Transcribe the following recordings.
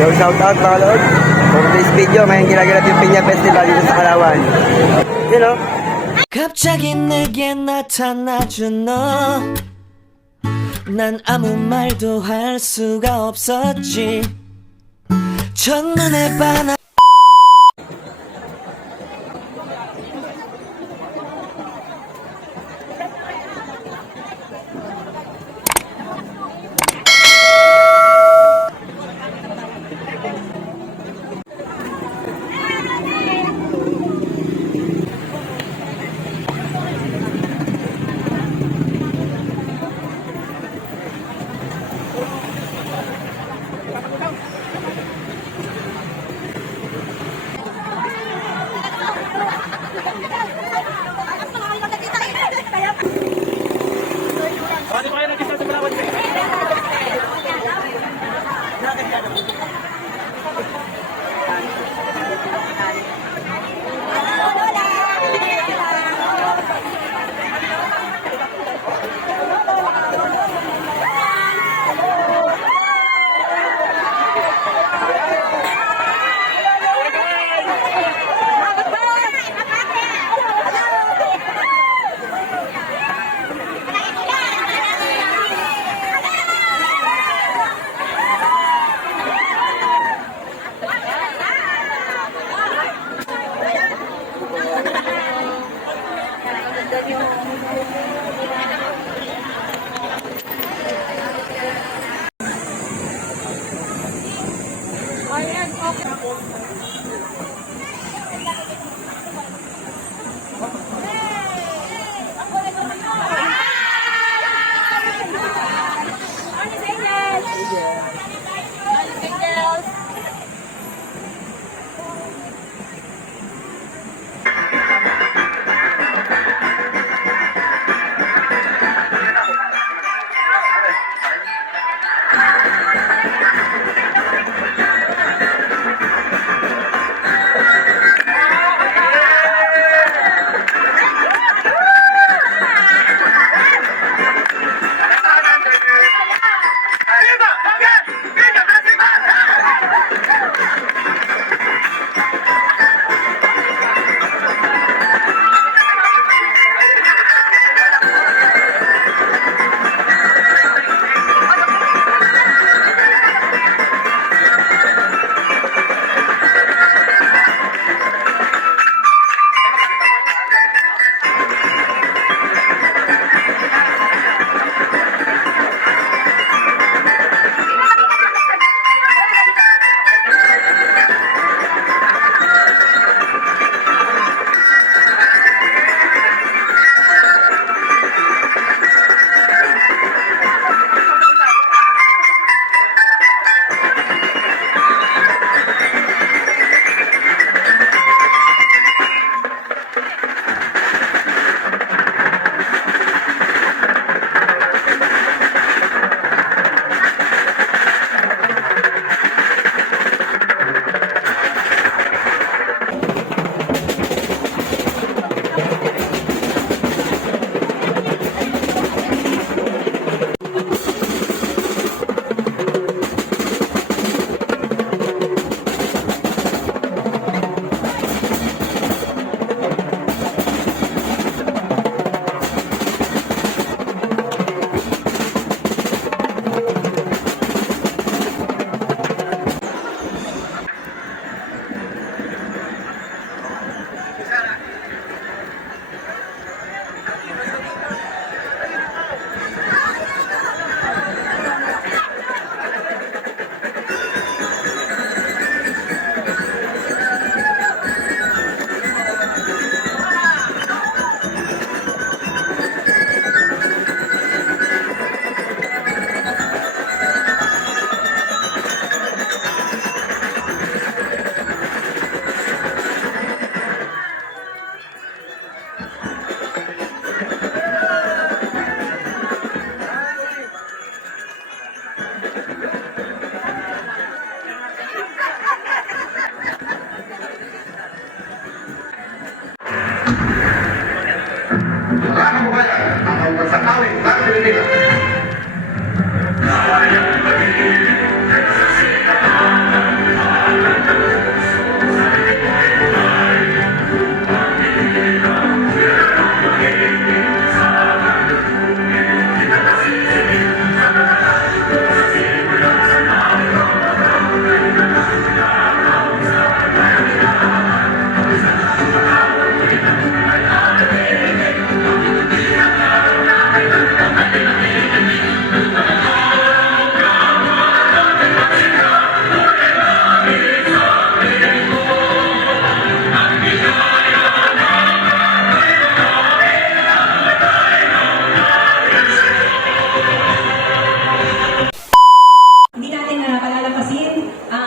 Yo, shout out mga lord. For this video, ngayon ginaganap yung Piña Festival dito sa Kalawan. You know? 갑자기 내게 나타나준 너, 난 아무 말도 할 수가 없었지. 첫눈에 반한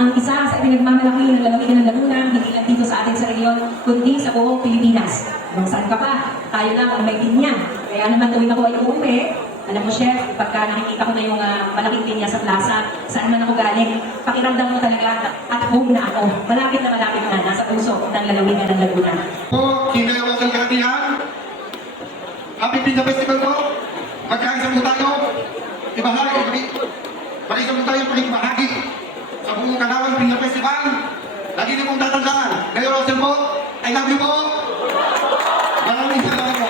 ang isa sa pinagmamalaki ng lalawigan ng Laguna, hindi lang dito sa atin sa regiyon, kundi sa buong Pilipinas. Kung saan ka pa, tayo lang ang may pinya. Kaya naman tuwing ako ay uuwi, alam mo, Chef, pagka nakikita ko na yung malaking pinya sa plaza, saan man ako galing, pakiramdam mo talaga at home na ako. Malapit na nasa puso ng lalawigan ng Laguna. Po, kinayawang kalkatihan. Happy Pizza Festival po. Magkaisa mo tayo. Ibahagi. Mag-isa mo tayo pakibahagi sa buong Kalawang Pizza Festival. Lagi niyo pong tatandaan. Mayor Rosel po, I love you po. Maraming salamat po.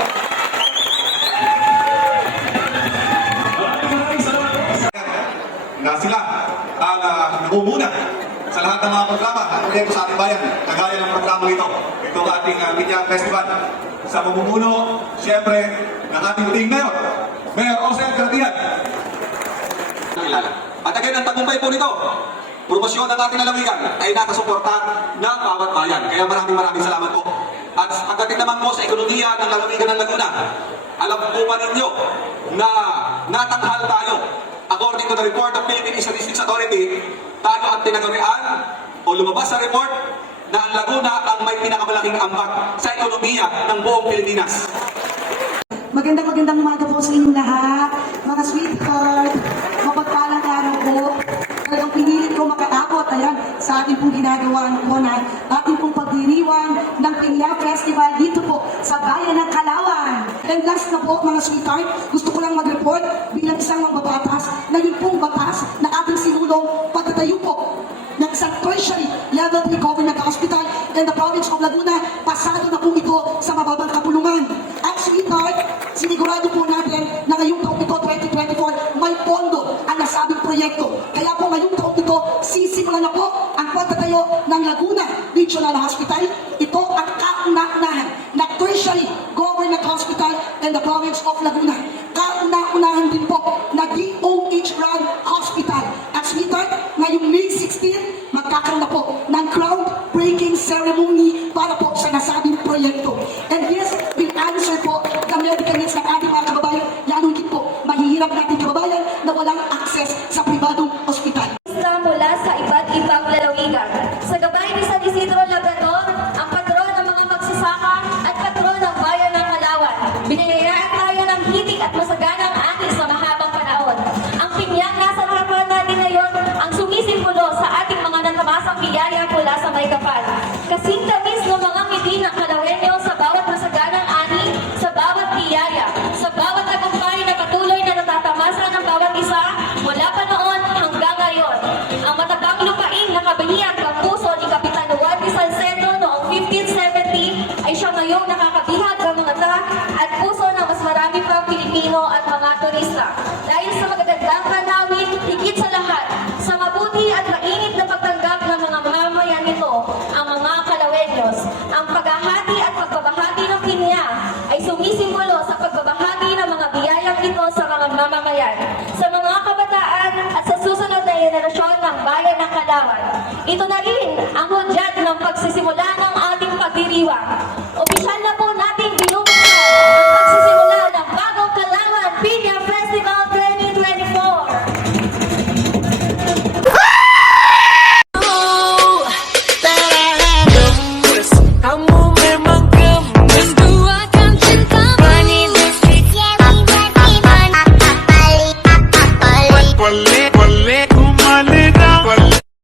Na sila ang namumuna sa lahat ng mga programa at proyekto sa ating bayan, kagaya ng programa ito. Ito ang ating Pinya Festival. Sa mamumuno, siyempre, ng ating uting Mayor Osel Garatian. At again, ang tagumpay po nito, promosyon ng ating lalawigan ay nakasuporta ng bawat bayan. Kaya maraming salamat po. At pagdating naman po sa ekonomiya ng lalawigan ng Laguna, alam po ba ninyo na natanghal tayo. According to the report of Philippine Statistics Authority, tayo ang tinagurian o lumabas sa report na ang Laguna ang may pinakamalaking ambag sa ekonomiya ng buong Pilipinas. Magandang umaga po sa inyong lahat, mga sweetheart, mapagpalang araw po. Talagang pinilit ko makaabot, ayan, sa ating pong ginagawa po na ating pong pagdiriwang ng Pinya Festival dito po sa Bayan ng Calauan. And last na po, mga sweetheart, gusto ko lang mag-report bilang isang mababatas na yun pong batas na ating sinulong pagtatayo po ng isang tertiary level 3 government hospital in the province of Laguna. Pasado na po ito sa mababang kapulungan. At sweetheart, sinigurado po natin na ngayong taong ito, 2024, may pondo ang nasabing proyekto. Kaya po ngayong taong ito, sisimulan na po ang pagtatayo ng Laguna Regional Hospital. Ito ang kauna-unahan na tertiary government hospital in the province of Laguna. Kauna-unahan din po na DOH-run hospital. At sweetheart, ngayong May 16, magkakaroon na po ng groundbreaking ceremony para po sa nasabing proyekto. And this will answer po the medical needs ng ating mga kababayan, lalo din po mahihirap nating kababayan na walang access sa pribadong ospital. Isla mula sa iba't ibang lalawigan. Sa gabay ni San Isidro Labrador, ang patron ng mga magsasaka at patron ng bayan ng Calauan. Binayayaan tayo ng hitik at masaganang ani sa mahabang panahon. Ang pinyang nasa harapan natin ngayon ang sumisimbolo sa ating mga natamasang biyaya mula sa may kapal. Kasing tamis ng mga ngiti ng Calaueño sa bawat masaganang ani, sa bawat biyaya, sa bawat tagumpay na patuloy na natatamasa ng bawat isa mula pa noon hanggang ngayon. Ang matabang lupain na kabihiyang ng puso ni Kapitan Juan de Salcedo noong 1570 ay siya ngayong nakakabihag ng mga mata at puso ng mas marami pang Pilipino at mga turista. Dahil sa magagandang tanawin, higit sa lahat, sa mabuti at mainit na pagtanggap ng mga mamamayan nito, ang mga Calaueños, ang paghahati at pagbabahagi ng pinya ay sumisimbolo sa pagbabahagi ng mga biyayang ito sa mga mamamayan, sa mga kabataan at sa susunod na henerasyon ng bayan ng Calauan. Ito na rin ang hudyat ng pagsisimula ng ating pagdiriwang